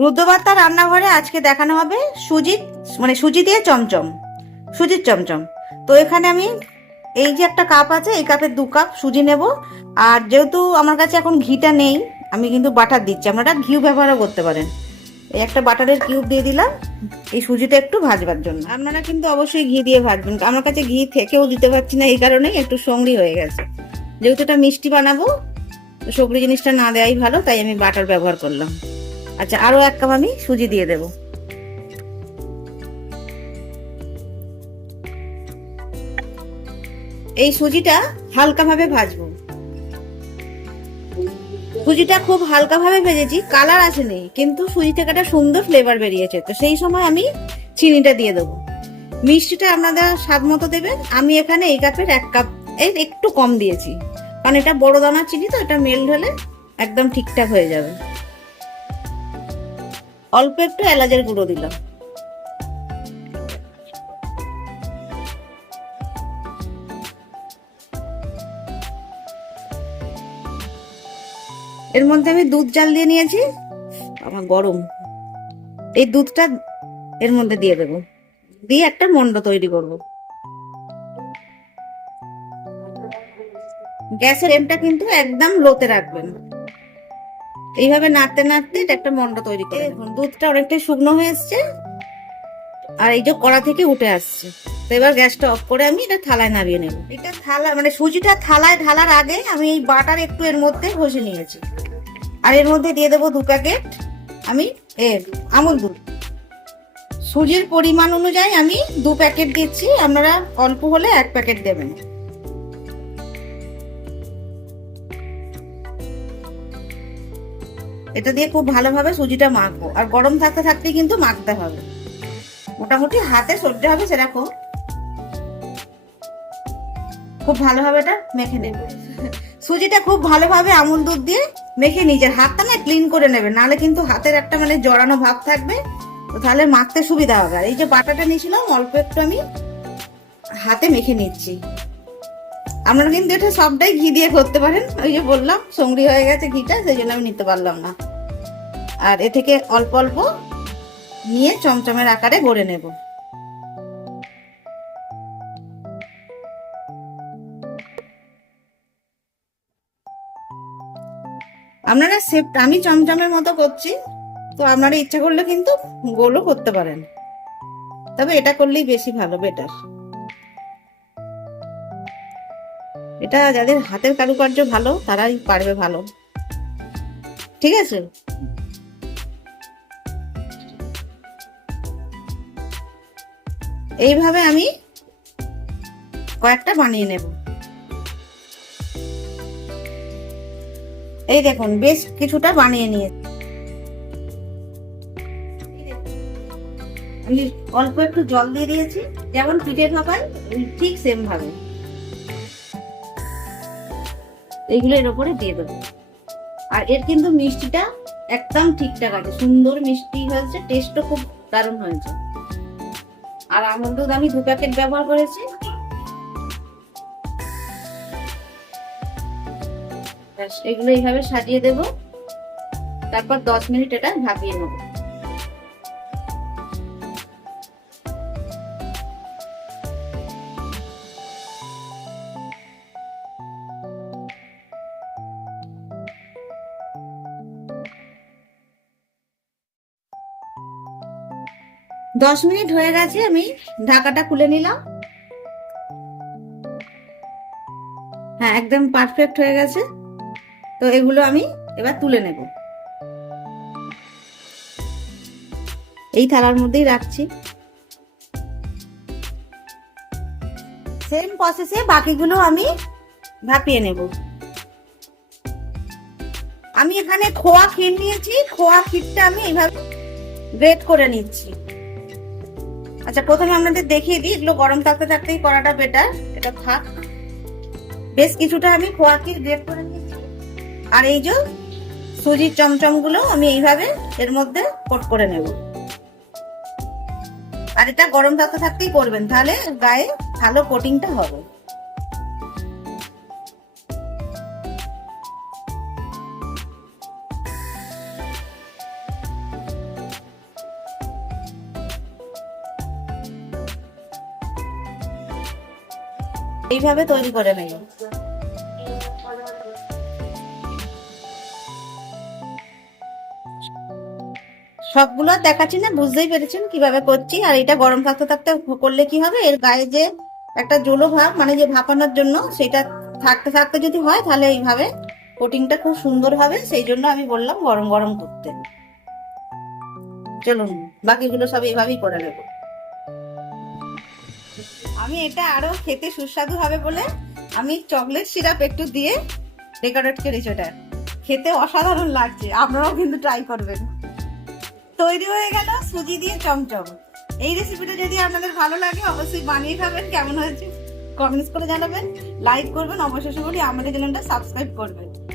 রুদ্রবার্তা রান্নাঘরে আজকে দেখানো হবে সুজি মানে সুজি দিয়ে চমচম, সুজির চমচম। তো এখানে আমি এই যে একটা কাপ আছে, এই কাপের দু কাপ সুজি নেব। আর যেহেতু আমার কাছে এখন ঘিটা নেই, আমি কিন্তু বাটার দিচ্ছি। আপনারা ঘিউ ব্যবহারও করতে পারেন। এই একটা বাটারের কিউব দিয়ে দিলাম, এই সুজিটা একটু ভাজবার জন্য। আপনারা কিন্তু অবশ্যই ঘি দিয়ে ভাজবেন। আমার কাছে ঘি থেকেও দিতে পারছি না, এই কারণেই একটু সঙ্গি হয়ে গেছে। যেহেতু এটা মিষ্টি বানাবো, তো সবজি জিনিসটা না দেওয়াই ভালো, তাই আমি বাটার ব্যবহার করলাম। আচ্ছা আরও এক কাপ আমি সুজি দিয়ে দেব। এই সুজিটা হালকাভাবে ভাজবো। সুজিটা খুব হালকাভাবে ভেজেছি, কালার আসেনি, কিন্তু সুজি থেকে একটা সুন্দর ফ্লেভার বেরিয়েছে। তো সেই সময় আমি চিনিটা দিয়ে দেবো। মিষ্টিটা আপনারা স্বাদ মতো দেবেন। আমি এখানে এই কাপের এক কাপ এই একটু কম দিয়েছি। কারণ এটা বড় দানা চিনি, তো এটা মেল্ট হলে একদম ঠিকঠাক হয়ে যাবে। অল্প একটু এলাচের গুঁড়ো দিলাম। এর মধ্যে আমি দুধ জাল দিয়ে নিয়েছি, আমার গরম। এই দুধটা এর মধ্যে দিয়ে দেবো। দিয়ে একটা মন্ড তৈরি করব। গ্যাসের এমটা কিন্তু একদম লোতে রাখবেন। এইভাবে নাড়তে নাড়তে এটা একটা মন্ড তৈরি করে দুধটা অনেকটাই শুকনো হয়ে এসছে। আর এই যে কড়া থেকে উঠে আসছে। তো এবার গ্যাসটা অফ করে আমি এটা থালায় নামিয়ে নেব। এটা থালা মানে সুজিটা থালায় ঢালার আগে আমি এই বাটার একটু এর মধ্যে ঘষে নিয়েছি। আর এর মধ্যে দিয়ে দেবো দু প্যাকেট আমি এ আমুল দুধ। সুজির পরিমাণ অনুযায়ী আমি দু প্যাকেট দিচ্ছি। আপনারা অল্প হলে এক প্যাকেট দেবেন। এটা দিয়ে খুব ভালোভাবে সুজিটা মাখবো। আর গরম থাকতে থাকতে কিন্তু মাখতে হবে। মোটামুটি হাতে সহ্য হবে সেরকম। খুব ভালোভাবে এটা মেখে নেবে। সুজিটা খুব ভালোভাবে আমুল দুধ দিয়ে মেখে নিজের হাতটা না ক্লিন করে নেবে। নাহলে কিন্তু হাতের একটা মানে জড়ানো ভাব থাকবে। তো তাহলে মাখতে সুবিধা হবে। আর এই যে বাটাটা নিয়েছিলাম, অল্প একটু আমি হাতে মেখে নিচ্ছি। আপনারা কিন্তু এটা সবটাই ঘি দিয়ে করতে পারেন। ওই যে বললাম সঙ্গি হয়ে গেছে ঘিটা, সেই জন্য আমি নিতে পারলাম না। আর এ থেকে অল্প অল্প নিয়ে চমচমের আকারে গড়ে নেব। আপনারা সেপ, আমি চমচমের মতো করছি, তো আপনারা ইচ্ছা করলে কিন্তু গোলও করতে পারেন। তবে এটা করলেই বেশি ভালো বেটার এটা যাদের হাতের কারুকার্য ভালো, তারাই পারবে ভালো। ঠিক আছে? এইভাবে আমি কয়েকটা বানিয়ে নেব। এই দেখুন, বেশ কিছুটা বানিয়ে নিয়ে আমি অল্প একটু জল দিয়ে দিয়েছি, যেমন পিঠে ভাপাই ঠিক সেম ভাবে। এইগুলো এর উপরে দিয়ে দেবো। আর এর কিন্তু মিষ্টিটা একদম ঠিকঠাক আছে, সুন্দর মিষ্টি হয়েছে টেস্টও খুব দারুণ হয়েছে। আর আমল দুধ আমি দু প্যাকেট ব্যবহার করেছি। এগুলো এইভাবে সাজিয়ে দেব। তারপর দশ মিনিট এটা ভাপিয়ে নেব। দশ মিনিট হয়ে গেছে, আমি ঢাকাটা খুলে নিলাম। হ্যাঁ একদম পারফেক্ট হয়ে গেছে। তো এগুলো আমি এবার তুলে নেব। এই থালার মধ্যেই রাখছি। সেম প্রসেসে বাকিগুলো আমি ভাপিয়ে নেব। আমি এখানে খোয়া ক্ষীর নিয়েছি, খোয়া ক্ষীরটা আমি এইভাবে গ্রেট করে নিচ্ছি। আচ্ছা প্রথমে আপনাদের দেখিয়ে দিই, এগুলো গরম থাকতে থাকতেই করাটা বেটার এটা থাক। বেশ কিছুটা আমি খোয়াকে গ্রেট করে নিয়েছি। আর এই যে সুজির চমচমগুলো আমি এইভাবে এর মধ্যে কোট করে নেব। আর এটা গরম থাকতে থাকতেই করবেন, তাহলে গায়ে ভালো কোটিংটা হবে। এইভাবে তৈরি করে নেব সবগুলো দেখাচ্ছি না, বুঝতেই পেরেছেন কীভাবে করছি। আর এটা গরম থাকতে থাকতে করলে কি হবে? এর গায়ে যে একটা জলো ভাব মানে যে ভাপানোর জন্য সেটা থাকতে থাকতে যদি হয়, তাহলে এইভাবে কোটিংটা খুব সুন্দর হবে। সেই জন্য আমি বললাম গরম গরম করতে। চলুন, বাকিগুলো সব এইভাবেই করে নেব। আমি এটা আরও খেতে সুস্বাদু হবে বলে আমি চকলেট সিরাপ একটু দিয়ে ডেকোরেট করেছি ওটা। খেতে অসাধারণ লাগছে, আপনারাও কিন্তু ট্রাই করবেন। তৈরি হয়ে গেল সুজি দিয়ে চমচম। এই রেসিপিটা যদি আপনাদের ভালো লাগে, অবশ্যই বানিয়ে খাবেন। কেমন হয়েছে? কমেন্টস করে জানাবেন। লাইক করবেন। অবশেষে বলি, আমাদের চ্যানেলটা সাবস্ক্রাইব করবেন।